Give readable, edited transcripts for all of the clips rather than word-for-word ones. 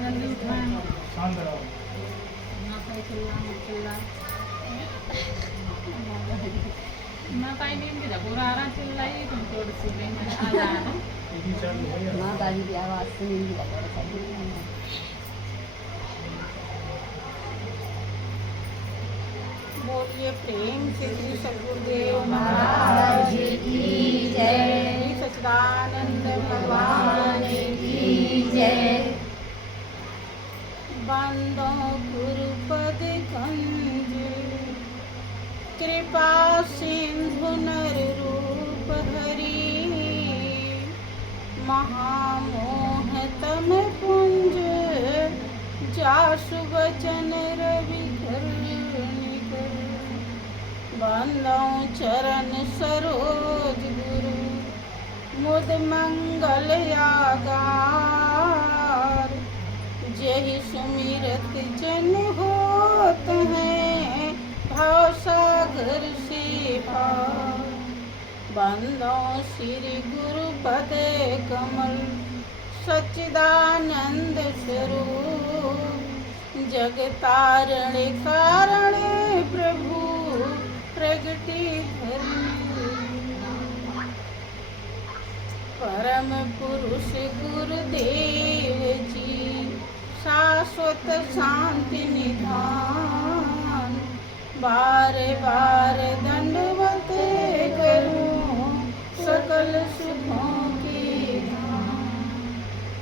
जल्दी उठाएं। शांत रहो। मैं पाई दिन की पूरा आ रहा चिल्लाई तुम तोड़ सी गई आ रहा है टीवी चालू हो गया। माँ बाजी की आवाज़ सुनेंगी लगा बोलिए प्रेम से श्री सद्गुरुदेव महाराज की जय। श्री सच्चिदानंद भगवान की जय। बंदो गुरुपद कंज कृपा सिंधु नर रूप हरि महामोह तम पुंज जासु वचन रवि निकर बंदो चरण सरोज गुरु मुद मंगल यागार जहि सुमिरत जन होत हैं भाव सागर से पार बंदो श्री गुरु पद कमल सच्चिदानंद स्वरूप जगतारण कारण प्रभु प्रगति परम पुरुष गुरुदेव जी शाश्वत शांति निधान बार बार दंडवत करूं सकल सुखों की धाम।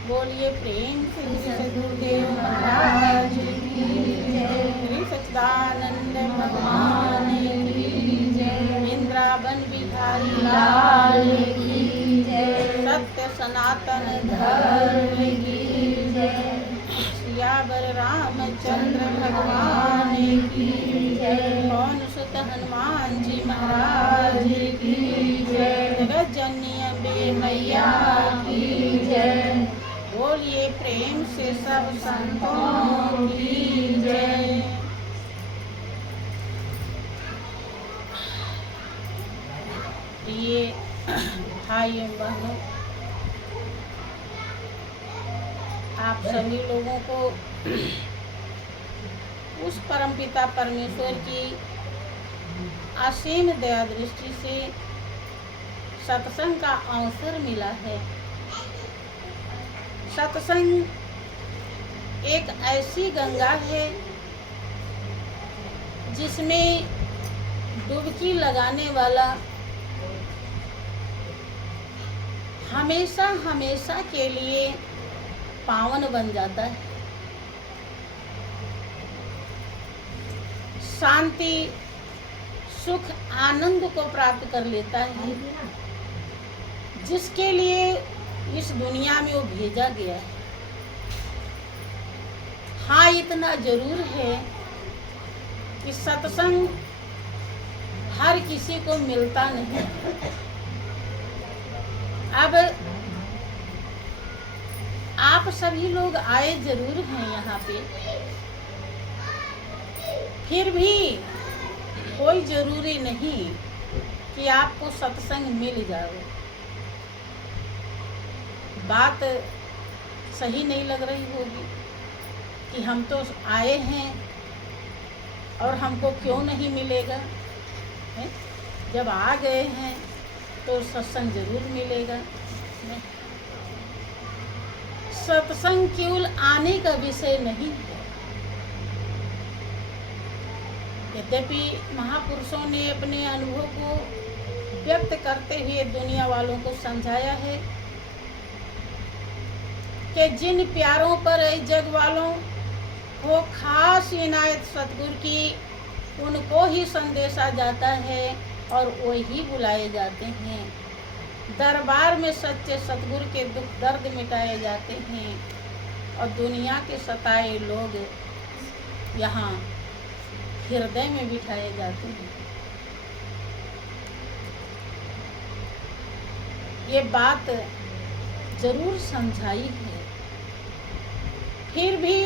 बोलिए प्रेम से श्री सद्गुरुदेव महाराज की जय। श्री सच्चिदानंद भगवान की जय। वृंदावन बिहारी लाल की जय। सत्य सनातन धर्म की जय। सियावर रामचंद्र भगवान की जय। पवन सुत हनुमान जी महाराज की जय। जगत जननी अम्बे मैया की जय। बोलिए प्रेम से सब संतों की जय। प्रिय भाइयों बहनों, आप सभी लोगों को उस परमपिता परमेश्वर की असीम दया दृष्टि से सत्संग का अवसर मिला है। सत्संग एक ऐसी गंगा है जिसमें डुबकी लगाने वाला हमेशा हमेशा के लिए पावन बन जाता है। शांति सुख आनंद को प्राप्त कर लेता है, जिसके लिए इस दुनिया में वो भेजा गया है। हाँ, इतना जरूर है कि सत्संग हर किसी को मिलता नहीं। अब आप सभी लोग आए जरूर हैं यहाँ पे, फिर भी कोई जरूरी नहीं कि आपको सत्संग मिल जाए। बात सही नहीं लग रही होगी कि हम तो आए हैं और हमको क्यों नहीं मिलेगा है? जब आ गए हैं तो सत्संग जरूर मिलेगा। सत्संग केवल आने का विषय नहीं है। यद्यपि महापुरुषों ने अपने अनुभव को व्यक्त करते हुए दुनिया वालों को समझाया है कि जिन प्यारों पर जग वालों को खास इनायत सतगुरु की, उनको ही संदेशा जाता है और वो ही बुलाए जाते हैं। दरबार में सच्चे सतगुरु के दुख दर्द मिटाए जाते हैं और दुनिया के सताए लोग यहाँ हृदय में बिठाए जाते हैं। ये बात जरूर समझाई है। फिर भी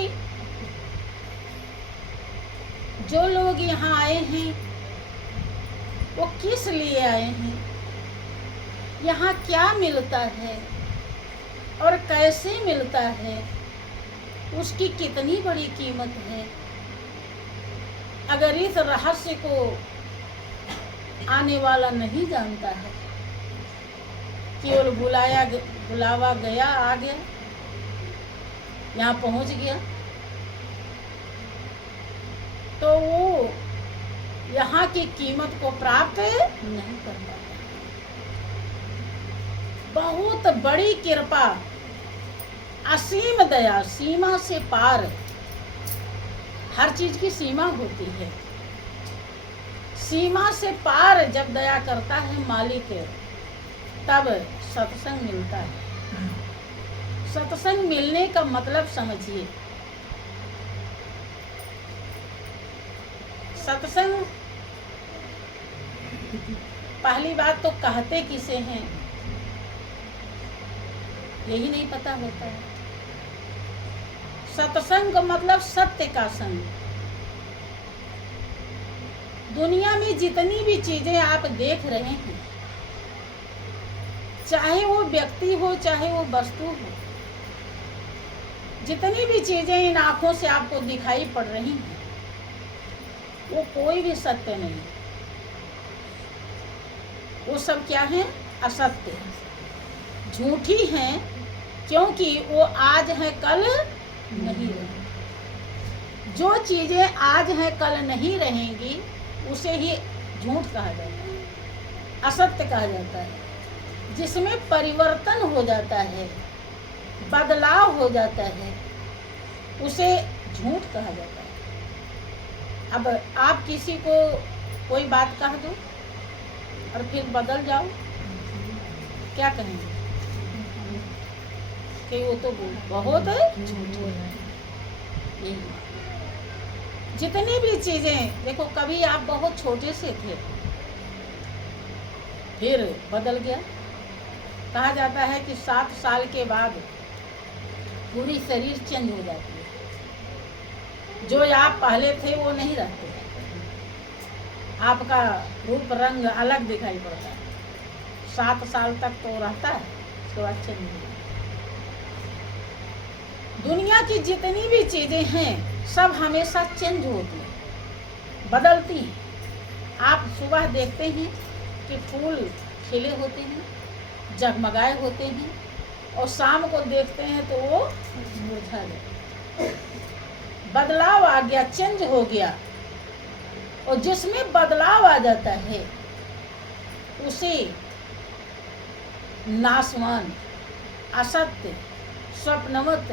जो लोग यहाँ आए हैं वो किस लिए आए हैं, यहाँ क्या मिलता है और कैसे मिलता है, उसकी कितनी बड़ी कीमत है। अगर इस रहस्य को आने वाला नहीं जानता है, केवल बुलावा गया, आ गया, यहाँ पहुंच गया, तो वो यहाँ की कीमत को प्राप्त नहीं कर पाता। बहुत बड़ी कृपा, असीम दया, सीमा से पार। हर चीज की सीमा होती है। सीमा से पार जब दया करता है मालिक, तब सत्संग मिलता है। सत्संग मिलने का मतलब समझिए। सत्संग, पहली बात तो कहते किसे हैं यही नहीं पता होता है। सत्संग का मतलब सत्य का संग। दुनिया में जितनी भी चीजें आप देख रहे हैं, चाहे वो व्यक्ति हो चाहे वो वस्तु हो, जितनी भी चीजें इन आंखों से आपको दिखाई पड़ रही हैं, वो कोई भी सत्य नहीं। वो सब क्या है? असत्य, झूठी हैं, क्योंकि वो आज है कल नहीं रहेंगी। जो चीजें आज है कल नहीं रहेंगी उसे ही झूठ कहा जाता है, असत्य कहा जाता है। जिसमें परिवर्तन हो जाता है, बदलाव हो जाता है, उसे झूठ कहा जाता है। अब आप किसी को कोई बात कह दो और फिर बदल जाओ, क्या कहेंगे कि वो तो बहुत झूठ है। यही जितनी भी चीजें देखो, कभी आप बहुत छोटे से थे, फिर बदल गया। कहा जाता है कि 7 साल के बाद पूरी शरीर चेंज हो जाती है। जो आप पहले थे वो नहीं रहते, आपका रूप रंग अलग दिखाई पड़ता है। 7 साल तक तो रहता है, उसके बाद चेंज हो जाता है। दुनिया की जितनी भी चीजें हैं सब हमेशा चेंज होती हैं, बदलती हैं। आप सुबह देखते हैं कि फूल खिले होते हैं, जगमगाए होते हैं, और शाम को देखते हैं तो वो मुरझा जाते हैं। बदलाव आ गया, चेंज हो गया। और जिसमें बदलाव आ जाता है उसे नाशवान, असत्य, स्वप्नवत,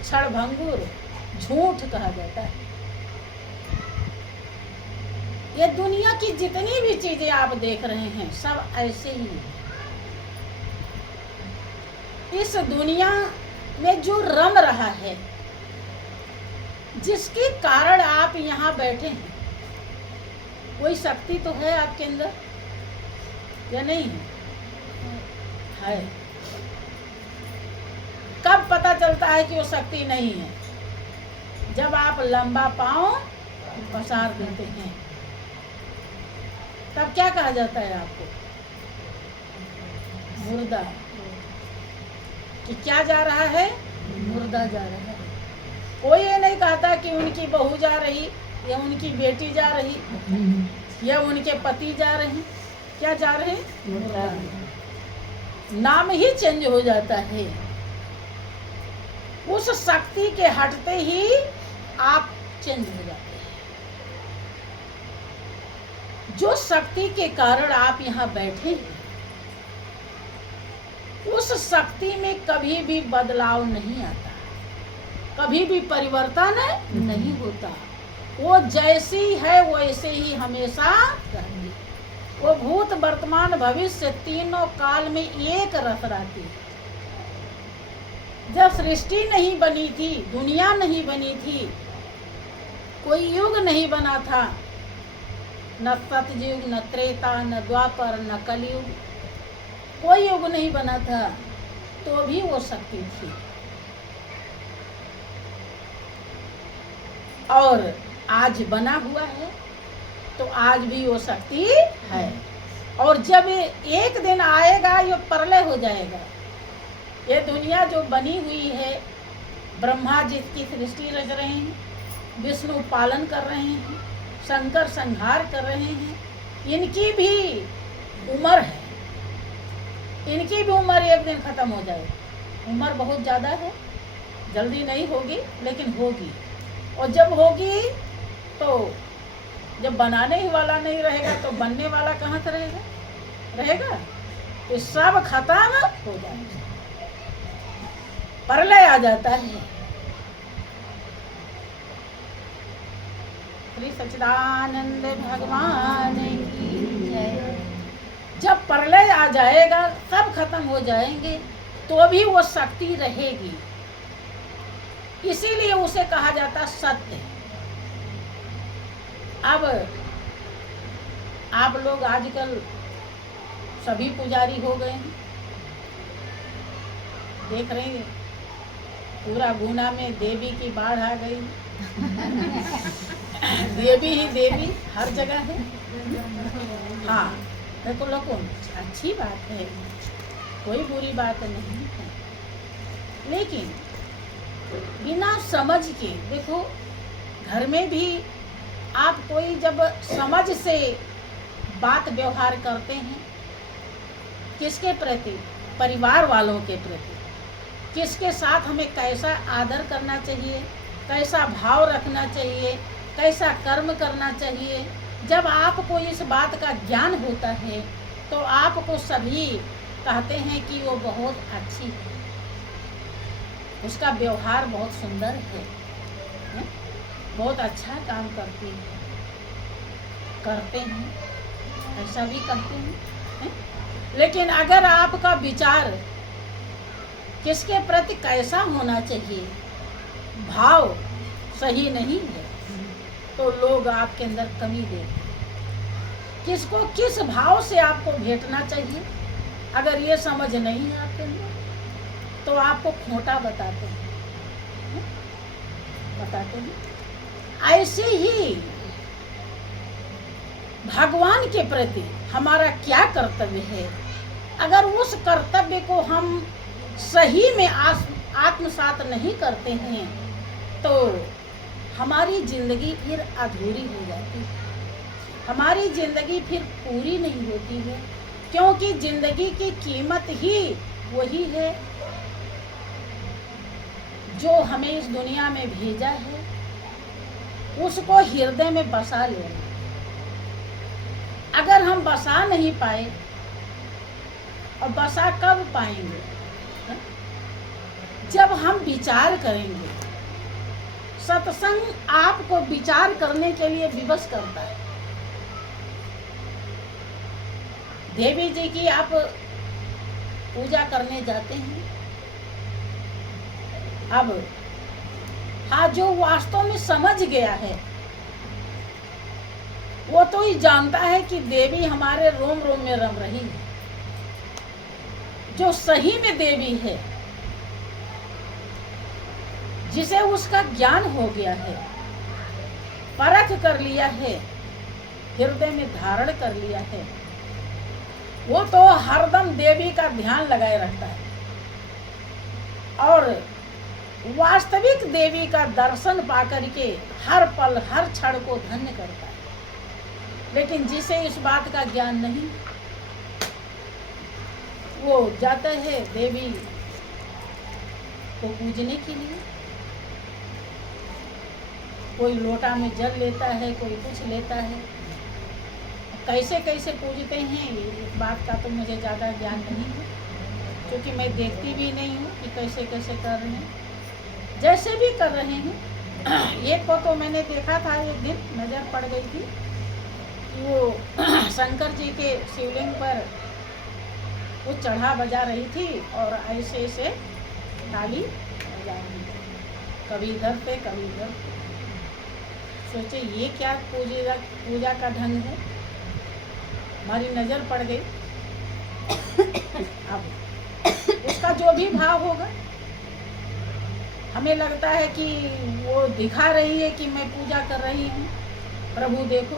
क्षणभंगुर, झूठ कहा जाता है। ये दुनिया की जितनी भी चीजें आप देख रहे हैं सब ऐसे ही हैं। इस दुनिया में जो रम रहा है, जिसके कारण आप यहाँ बैठे हैं, कोई शक्ति तो है आपके अंदर या नहीं है? कब पता चलता है कि वो शक्ति नहीं है? जब आप लंबा पांव पसार देते हैं, तब क्या कहा जाता है आपको? मुर्दा। कि क्या जा रहा है? मुर्दा जा रहा है। कोई ये नहीं कहता कि उनकी बहू जा रही, या उनकी बेटी जा रही, या उनके पति जा रहे हैं। क्या जा रहे हैं? मुर्दा। नाम ही चेंज हो जाता है। उस शक्ति के हटते ही आप चेंज हो जाते हैं। जो शक्ति के कारण आप यहाँ बैठे हैं, उस शक्ति में कभी भी बदलाव नहीं आता, कभी भी परिवर्तन नहीं होता। वो जैसी है वैसे ही हमेशा रहेगी। वो भूत, वर्तमान, भविष्य तीनों काल में एक रस रहती है। जब सृष्टि नहीं बनी थी, दुनिया नहीं बनी थी, कोई युग नहीं बना था, न सतयुग, न त्रेता, न द्वापर, न कलयुग, कोई युग नहीं बना था, तो भी वो शक्ति थी। और आज बना हुआ है तो आज भी वो शक्ति है। और जब एक दिन आएगा ये प्रलय हो जाएगा। ये दुनिया जो बनी हुई है ब्रह्मा जी की सृष्टि रच रहे हैं, विष्णु पालन कर रहे हैं, शंकर संहार कर रहे हैं। इनकी भी उम्र है, इनकी भी उम्र एक दिन खत्म हो जाए। उम्र बहुत ज़्यादा है, जल्दी नहीं होगी लेकिन होगी। और जब होगी तो जब बनाने ही वाला नहीं रहेगा तो बनने वाला कहाँ से रहेगा? तो सब खत्म हो जाएगा, प्रलय आ जाता है। श्री सच्चिदानंद भगवान की जय। जब प्रलय आ जाएगा, सब खत्म हो जाएंगे, तो भी वो शक्ति रहेगी। इसीलिए उसे कहा जाता सत्य। अब आप लोग आजकल सभी पुजारी हो गए हैं, देख रहे हैं पूरा गुना में देवी की बाढ़ आ गई। देवी ही देवी हर जगह है। हाँ, देखो लोगों, अच्छी बात है, कोई बुरी बात नहीं है, लेकिन बिना समझ के देखो, घर में भी आप कोई जब समझ से बात व्यवहार करते हैं, किसके प्रति? परिवार वालों के प्रति। किसके साथ हमें कैसा आदर करना चाहिए, कैसा भाव रखना चाहिए, कैसा कर्म करना चाहिए। जब आपको इस बात का ज्ञान होता है तो आपको सभी कहते हैं कि वो बहुत अच्छी है, उसका व्यवहार बहुत सुंदर है, बहुत अच्छा काम करती है, करते हैं, ऐसा भी कहते हैं। लेकिन अगर आपका विचार किसके प्रति कैसा होना चाहिए, भाव सही नहीं है, तो लोग आपके अंदर कमी देखते हैं। किसको किस भाव से आपको भेंटना चाहिए, अगर ये समझ नहीं है आपके अंदर, तो आपको खोटा बताते हैं, बताते हैं। ऐसे ही भगवान के प्रति हमारा क्या कर्तव्य है, अगर उस कर्तव्य को हम सही में आत्मसात नहीं करते हैं तो हमारी जिंदगी फिर अधूरी हो जाती है, हमारी जिंदगी फिर पूरी नहीं होती है। क्योंकि जिंदगी की कीमत ही वही है जो हमें इस दुनिया में भेजा है, उसको हृदय में बसा लेना। अगर हम बसा नहीं पाए, और बसा कब पाएंगे? जब हम विचार करेंगे। सत्संग आपको विचार करने के लिए विवश करता है। देवी जी की आप पूजा करने जाते हैं, अब हाँ, जो वास्तव में समझ गया है वो तो ही जानता है कि देवी हमारे रोम रोम में रम रही है। जो सही में देवी है, जिसे उसका ज्ञान हो गया है, परख कर लिया है, हृदय में धारण कर लिया है, वो तो हरदम देवी का ध्यान लगाए रखता है और वास्तविक देवी का दर्शन पाकर के हर पल हर क्षण को धन्य करता है। लेकिन जिसे इस बात का ज्ञान नहीं, वो जाता है देवी को पूजने के लिए, कोई लोटा में जल लेता है, कोई कुछ लेता है। कैसे कैसे पूजते हैं इस बात का तो मुझे ज़्यादा ज्ञान नहीं है, क्योंकि मैं देखती भी नहीं हूँ कि कैसे कैसे कर रहे हैं। जैसे भी कर रहे हैं, एक को तो मैंने देखा था, एक दिन नज़र पड़ गई थी, वो शंकर जी के शिवलिंग पर वो चढ़ा बजा रही थी और ऐसे ऐसे ताली बजा रही थी, कभी इधर से कभी इधर। सोचे ये क्या पूजा का ढंग है, हमारी नज़र पड़ गई। अब उसका जो भी भाव होगा, हमें लगता है कि वो दिखा रही है कि मैं पूजा कर रही हूँ, प्रभु देखो।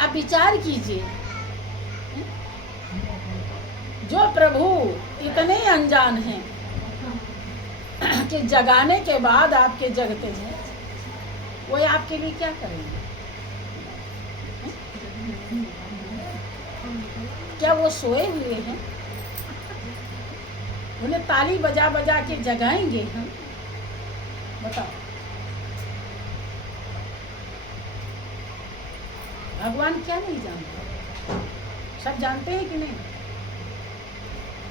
अब विचार कीजिए, जो प्रभु इतने अनजान हैं कि जगाने के बाद आपके जगते हैं, वो आपके लिए क्या करेंगे? क्या वो सोए हुए हैं? उन्हें ताली बजा बजा के जगाएंगे हम? बताओ। भगवान क्या नहीं जानते? सब जानते हैं कि नहीं?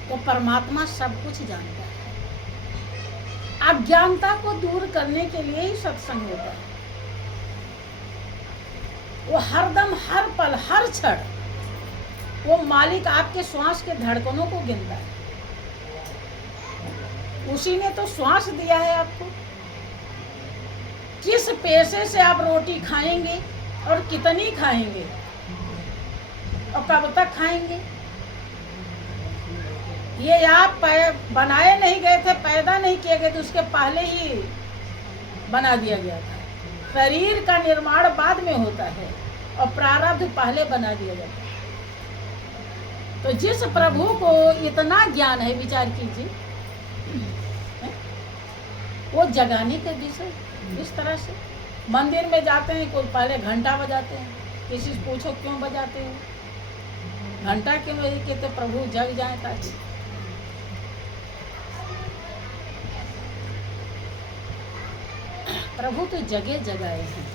तो परमात्मा सब कुछ जानता है। अज्ञानता को दूर करने के लिए ही सत्संग होता है। वो हरदम, हर पल, हर क्षण वो मालिक आपके श्वास के धड़कनों को गिनता है। उसी ने तो श्वास दिया है आपको। किस पैसे से आप रोटी खाएंगे और कितनी खाएंगे और कब तक खाएंगे, ये आप बनाए नहीं गए थे, पैदा नहीं किए गए थे, उसके पहले ही बना दिया गया था। शरीर का निर्माण बाद में होता है और प्रारब्ध पहले बना दिया जाता है। तो जिस प्रभु को इतना ज्ञान है, विचार कीजिए, वो जगाने के विषय इस तरह से मंदिर में जाते हैं, कोई पहले घंटा बजाते हैं, किसी से पूछो क्यों बजाते हो, घंटा क्यों कहते? प्रभु जग जाए ताकि। प्रभु तो जगह जगाए हैं।